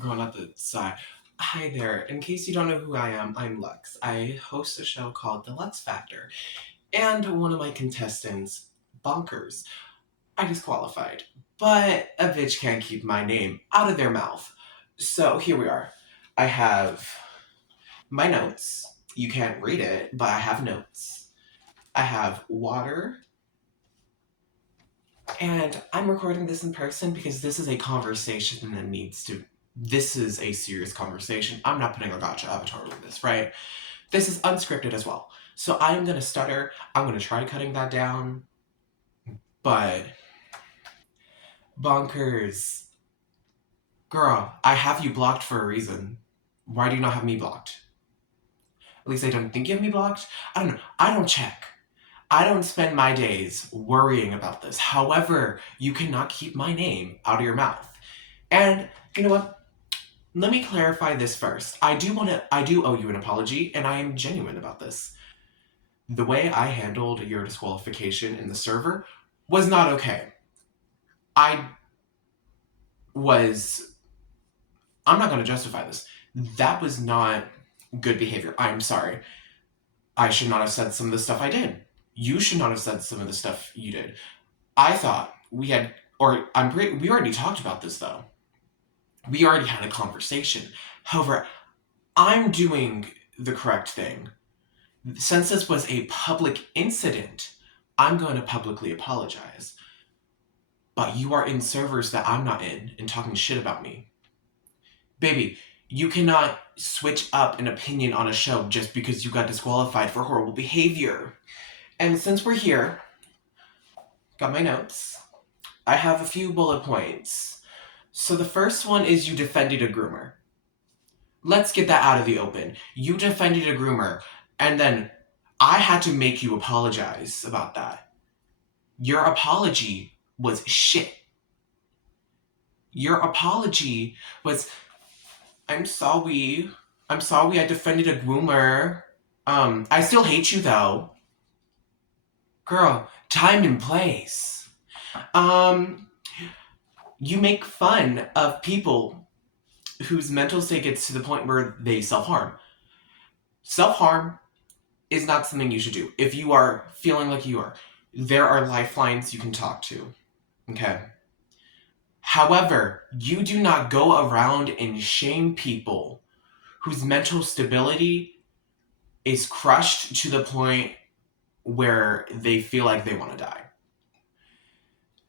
Going up the side. Hi there. In case you don't know who I am, I'm Lux. I host a show called The Lux Factor. And one of my contestants, Bonkers, I disqualified. But a bitch can't keep my name out of their mouth. So here we are. I have my notes. You can't read it, but I have notes. I have water. And I'm recording this in person because this is a conversation that needs to. This is a serious conversation. I'm not putting a gotcha avatar with this, right? This is unscripted as well. So I'm gonna stutter. I'm gonna try cutting that down. But Bonkers, girl, I have you blocked for a reason. Why do you not have me blocked? At least I don't think you have me blocked. I don't know. I don't check. I don't spend my days worrying about this. However, you cannot keep my name out of your mouth. And you know what? Let me clarify this first. I do owe you an apology, and I am genuine about this. The way I handled your disqualification in the server was not okay. I was, I'm not going to justify this. That was not good behavior. I'm sorry. I should not have said some of the stuff I did. You should not have said some of the stuff you did. I thought we already talked about this though. We already had a conversation. However, I'm doing the correct thing. Since this was a public incident, I'm going to publicly apologize. But you are in servers that I'm not in and talking shit about me. Baby, you cannot switch up an opinion on a show just because you got disqualified for horrible behavior. And since we're here, got my notes, I have a few bullet points. So the first one is you defended a groomer. Let's get that out of the open. You defended a groomer, and then I had to make you apologize about that. Your apology was shit. Your apology was, I'm sorry. I'm sorry I defended a groomer. I still hate you though. Girl, time and place. You make fun of people whose mental state gets to the point where they self-harm. Self-harm is not something you should do. If you are feeling like you are, there are lifelines you can talk to. Okay? However, you do not go around and shame people whose mental stability is crushed to the point where they feel like they want to die.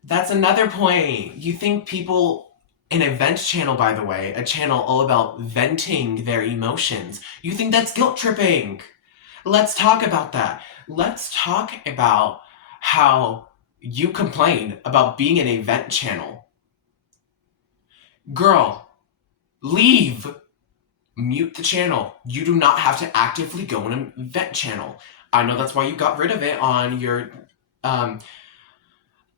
That's another point. You think people, an event channel, by the way, a channel all about venting their emotions, you think that's guilt tripping. Let's talk about that. Let's talk about how you complain about being an event channel. Girl, leave. Mute the channel. You do not have to actively go in an event channel. I know that's why you got rid of it on your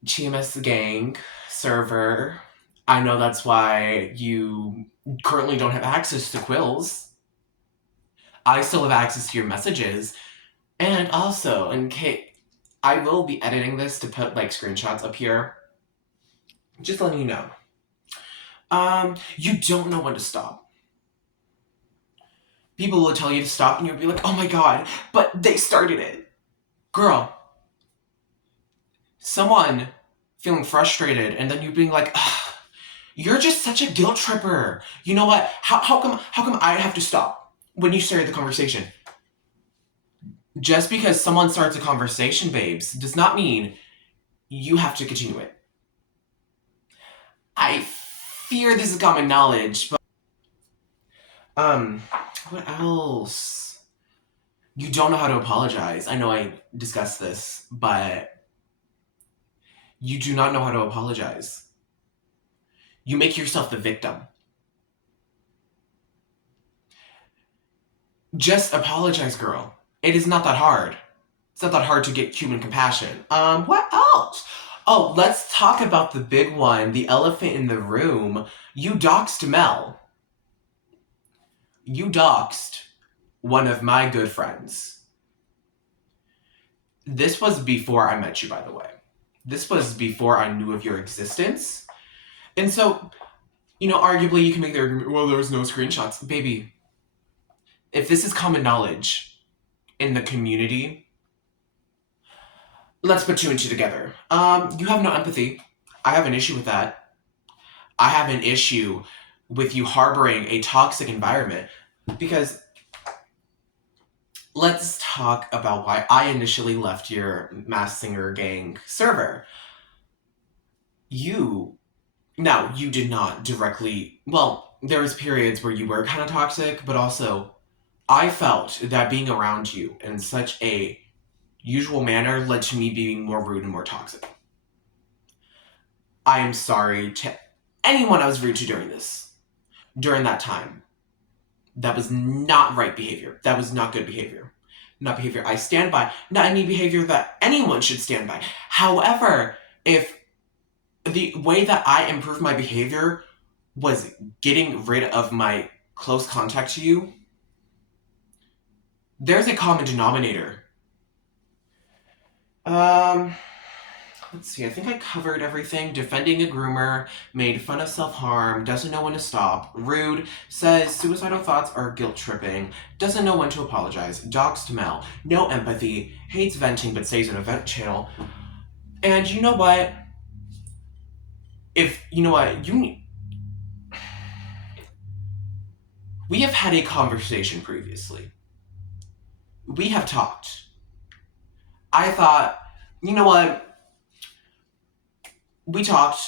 GMS gang server. I know that's why you currently don't have access to quills. I still have access to your messages. And also, in case I will be editing this to put like screenshots up here. Just letting you know. You don't know when to stop. People will tell you to stop and you'll be like, oh my god, but they started it. Girl, someone feeling frustrated and then you being like, you're just such a guilt tripper. You know what? How come I have to stop when you started the conversation? Just because someone starts a conversation, babes, does not mean you have to continue it. I fear this is common knowledge, but what else? You don't know how to apologize. I know I discussed this, but you do not know how to apologize. You make yourself the victim. Just apologize, girl. It is not that hard. It's not that hard to get human compassion. What else? Oh, let's talk about the big one, the elephant in the room. You doxed Mel. You doxed one of my good friends. This was before I met you, by the way. This was before I knew of your existence. And so, Arguably you can make the argument, well, there was no screenshots. Baby, if this is common knowledge in the community, let's put two and two together. You have no empathy. I have an issue with that. I have an issue with you harboring a toxic environment because let's talk about why I initially left your Masked Singer gang server. You did not directly. Well, there was periods where you were kind of toxic, but also I felt that being around you in such a usual manner led to me being more rude and more toxic. I am sorry to anyone I was rude to during that time. That was not right behavior. That was not good behavior. Not behavior I stand by. Not any behavior that anyone should stand by. However, if the way that I improved my behavior was getting rid of my close contact to you, there's a common denominator. Let's see, I think I covered everything. Defending a groomer, made fun of self-harm, doesn't know when to stop, rude, says suicidal thoughts are guilt-tripping, doesn't know when to apologize, dogs to Mel, no empathy, hates venting but stays in a vent channel. And you know what? We have had a conversation previously. We have talked. I thought, you know what? We talked.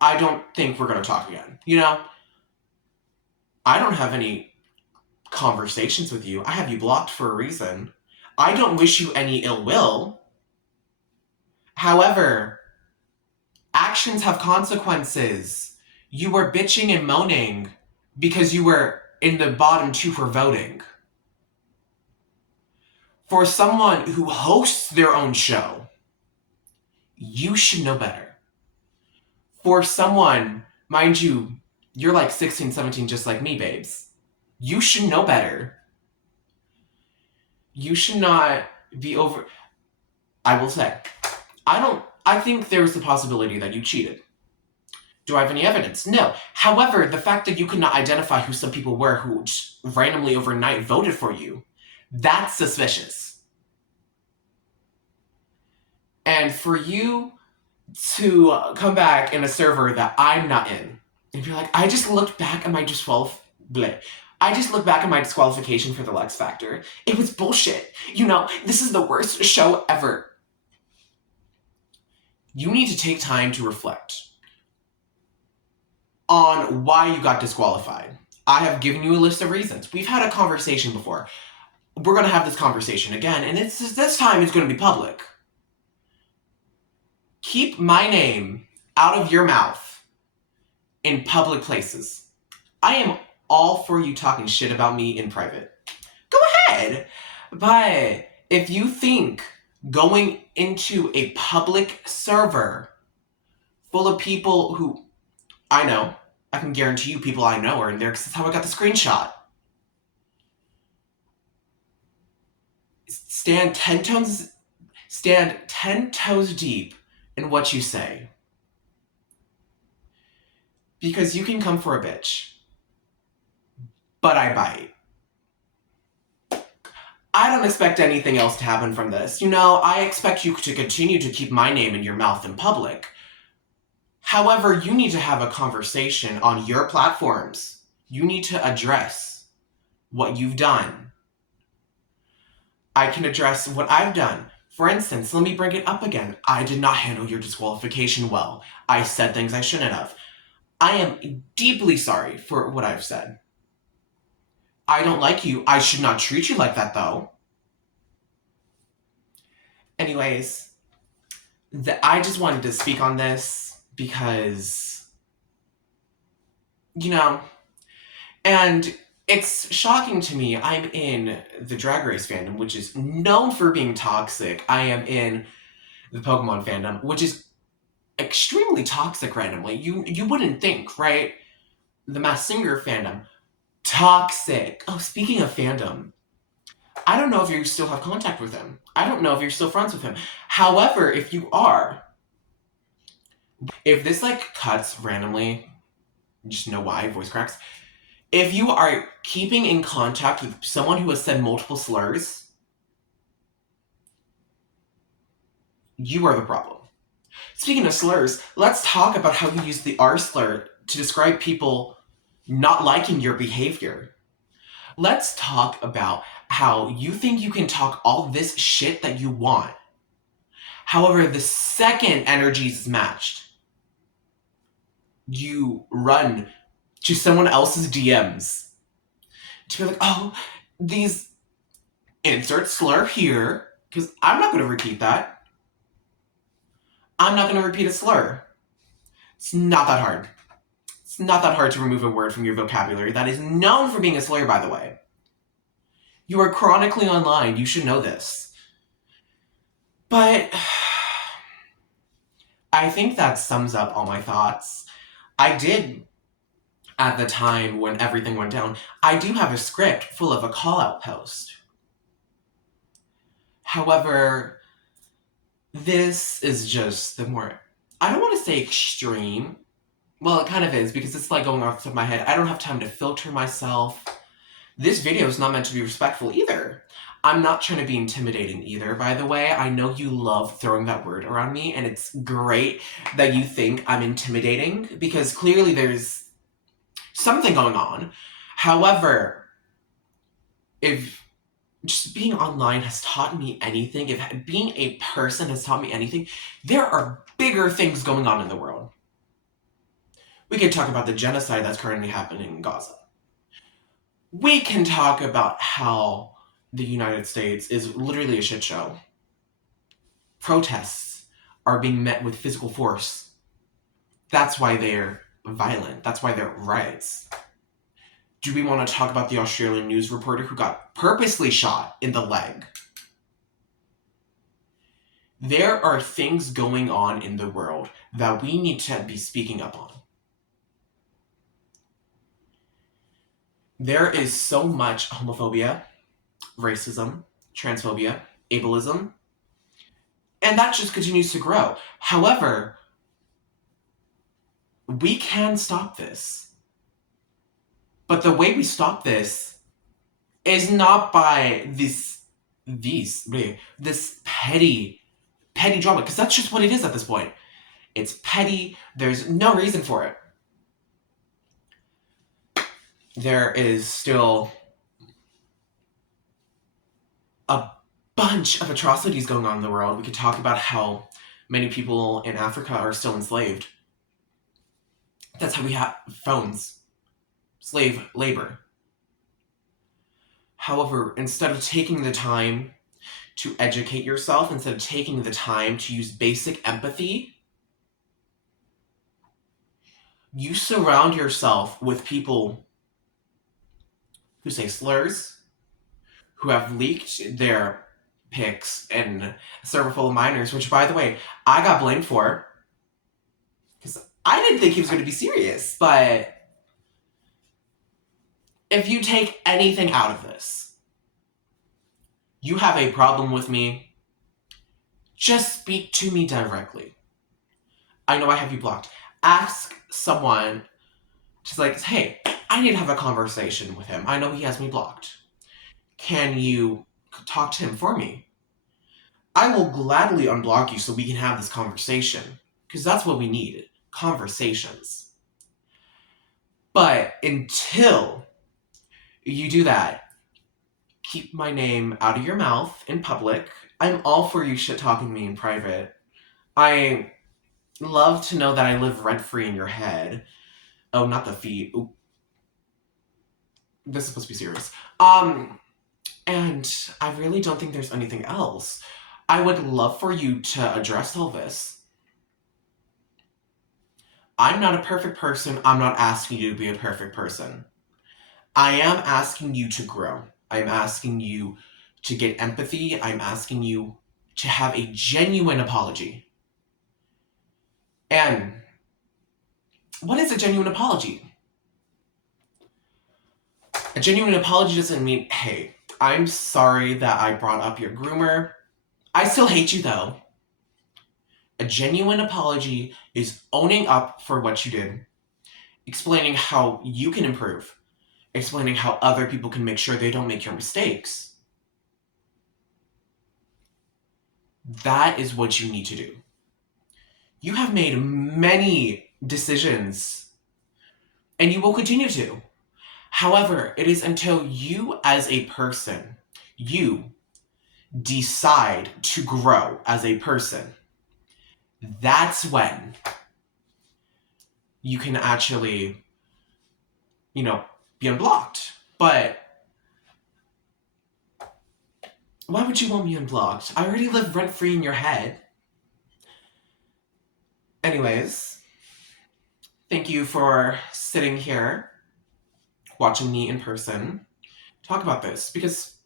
I don't think we're going to talk again. I don't have any conversations with you. I have you blocked for a reason. I don't wish you any ill will. However, actions have consequences. You were bitching and moaning because you were in the bottom two for voting. For someone who hosts their own show, you should know better. For someone, mind you, you're like 16, 17 just like me, babes. You should know better. You should not be over... I will say, I think there is the possibility that you cheated. Do I have any evidence? No. However, the fact that you could not identify who some people were who just randomly overnight voted for you, that's suspicious. And for you to come back in a server that I'm not in and be like, I just looked back at my disqualification for the Lex Factor. It was bullshit. This is the worst show ever. You need to take time to reflect on why you got disqualified. I have given you a list of reasons. We've had a conversation before. We're going to have this conversation again, and this time it's going to be public. Keep my name out of your mouth in public places. I am all for you talking shit about me in private. Go ahead. But if you think going into a public server full of people who I know, I can guarantee you people I know are in there because that's how I got the screenshot. Stand 10 toes deep in what you say. Because you can come for a bitch. But I bite. I don't expect anything else to happen from this. I expect you to continue to keep my name in your mouth in public. However, you need to have a conversation on your platforms. You need to address what you've done. I can address what I've done. For instance, let me bring it up again. I did not handle your disqualification well. I said things I shouldn't have. I am deeply sorry for what I've said. I don't like you. I should not treat you like that, though. Anyways, I just wanted to speak on this because, and it's shocking to me. I'm in the Drag Race fandom, which is known for being toxic. I am in the Pokemon fandom, which is extremely toxic randomly. You wouldn't think, right? The Masked Singer fandom, toxic. Oh, speaking of fandom, I don't know if you still have contact with him. I don't know if you're still friends with him. However, if you are, if this cuts randomly, just know why, voice cracks. If you are keeping in contact with someone who has said multiple slurs, you are the problem. Speaking of slurs, let's talk about how you use the R slur to describe people not liking your behavior. Let's talk about how you think you can talk all this shit that you want. However, the second energy is matched, you run to someone else's DMs to be like, oh, these insert slur here, because I'm not going to repeat that. I'm not going to repeat a slur. It's not that hard. It's not that hard to remove a word from your vocabulary that is known for being a slur, by the way. You are chronically online. You should know this. But I think that sums up all my thoughts. I did, at the time when everything went down, I do have a script full of a call-out post. However, this is just the more, I don't want to say extreme. Well, it kind of is, because it's like going off the top of my head. I don't have time to filter myself. This video is not meant to be respectful either. I'm not trying to be intimidating either, by the way. I know you love throwing that word around me, and it's great that you think I'm intimidating, because clearly there's something going on. However, if just being online has taught me anything, if being a person has taught me anything, there are bigger things going on in the world. We can talk about the genocide that's currently happening in Gaza. We can talk about how the United States is literally a shit show. Protests are being met with physical force. That's why they're violent. That's why they're riots. Do we want to talk about the Australian news reporter who got purposely shot in the leg? There are things going on in the world that we need to be speaking up on. There is so much homophobia, racism, transphobia, ableism, and that just continues to grow. However, we can stop this. But the way we stop this is not by this petty drama, because that's just what it is at this point. It's petty. There's no reason for it. There is still a bunch of atrocities going on in the world. We could talk about how many people in Africa are still enslaved. That's how we have phones. Slave labor. However, instead of taking the time to educate yourself, instead of taking the time to use basic empathy, you surround yourself with people who say slurs, who have leaked their pics in a server full of minors, which, by the way, I got blamed for, because I didn't think he was going to be serious. But if you take anything out of this, you have a problem with me, just speak to me directly. I know I have you blocked. Ask someone, just like, hey, I need to have a conversation with him. I know he has me blocked. Can you talk to him for me? I will gladly unblock you so we can have this conversation, because that's what we need, conversations. But until you do that, keep my name out of your mouth in public. I'm all for you shit-talking me in private. I love to know that I live rent-free in your head. Oh, not the feet. Ooh. This is supposed to be serious. And I really don't think there's anything else. I would love for you to address all this. I'm not a perfect person. I'm not asking you to be a perfect person. I am asking you to grow. I'm asking you to get empathy. I'm asking you to have a genuine apology. And what is a genuine apology? A genuine apology doesn't mean, hey, I'm sorry that I brought up your groomer. I still hate you though. A genuine apology is owning up for what you did, explaining how you can improve, explaining how other people can make sure they don't make your mistakes. That is what you need to do. You have made many decisions, and you will continue to. However, it is until you as a person, you decide to grow as a person, that's when you can actually, be unblocked. But why would you want me unblocked? I already live rent-free in your head. Anyways, thank you for sitting here, watching me in person, talk about this, because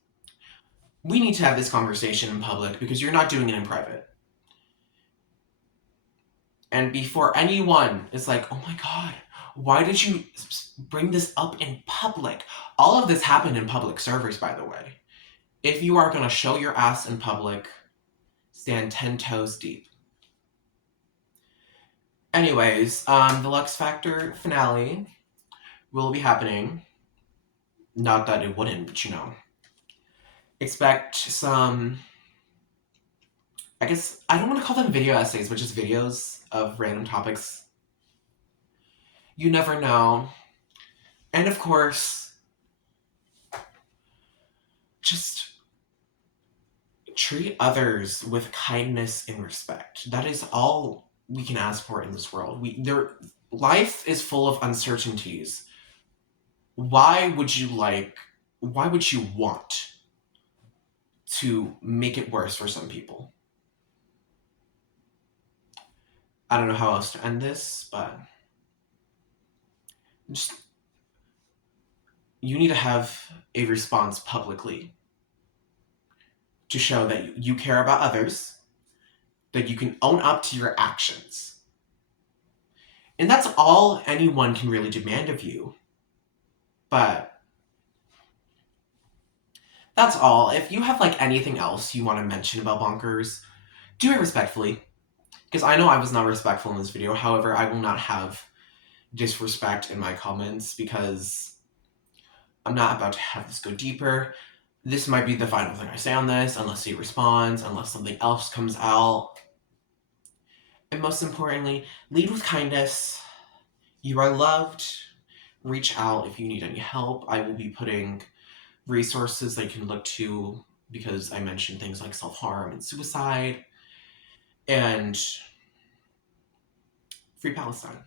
we need to have this conversation in public, because you're not doing it in private. And before anyone is like, oh my god, why did you bring this up in public? All of this happened in public servers, by the way. If you are going to show your ass in public, stand 10 toes deep. Anyways, the Lux Factor finale will be happening. Not that it wouldn't, but expect some, I guess, I don't want to call them video essays, but just videos of random topics. You never know. And of course, just treat others with kindness and respect. That is all we can ask for in this world. Life is full of uncertainties. Why would you want to make it worse for some people? I don't know how else to end this, but just, you need to have a response publicly to show that you care about others, that you can own up to your actions. And that's all anyone can really demand of you. But that's all. If you have anything else you want to mention about Bonkers, do it respectfully. Because I know I was not respectful in this video. However, I will not have disrespect in my comments, because I'm not about to have this go deeper. This might be the final thing I say on this, unless he responds, unless something else comes out. And most importantly, lead with kindness. You are loved. Reach out if you need any help. I will be putting resources that you can look to, because I mentioned things like self-harm and suicide. And free Palestine.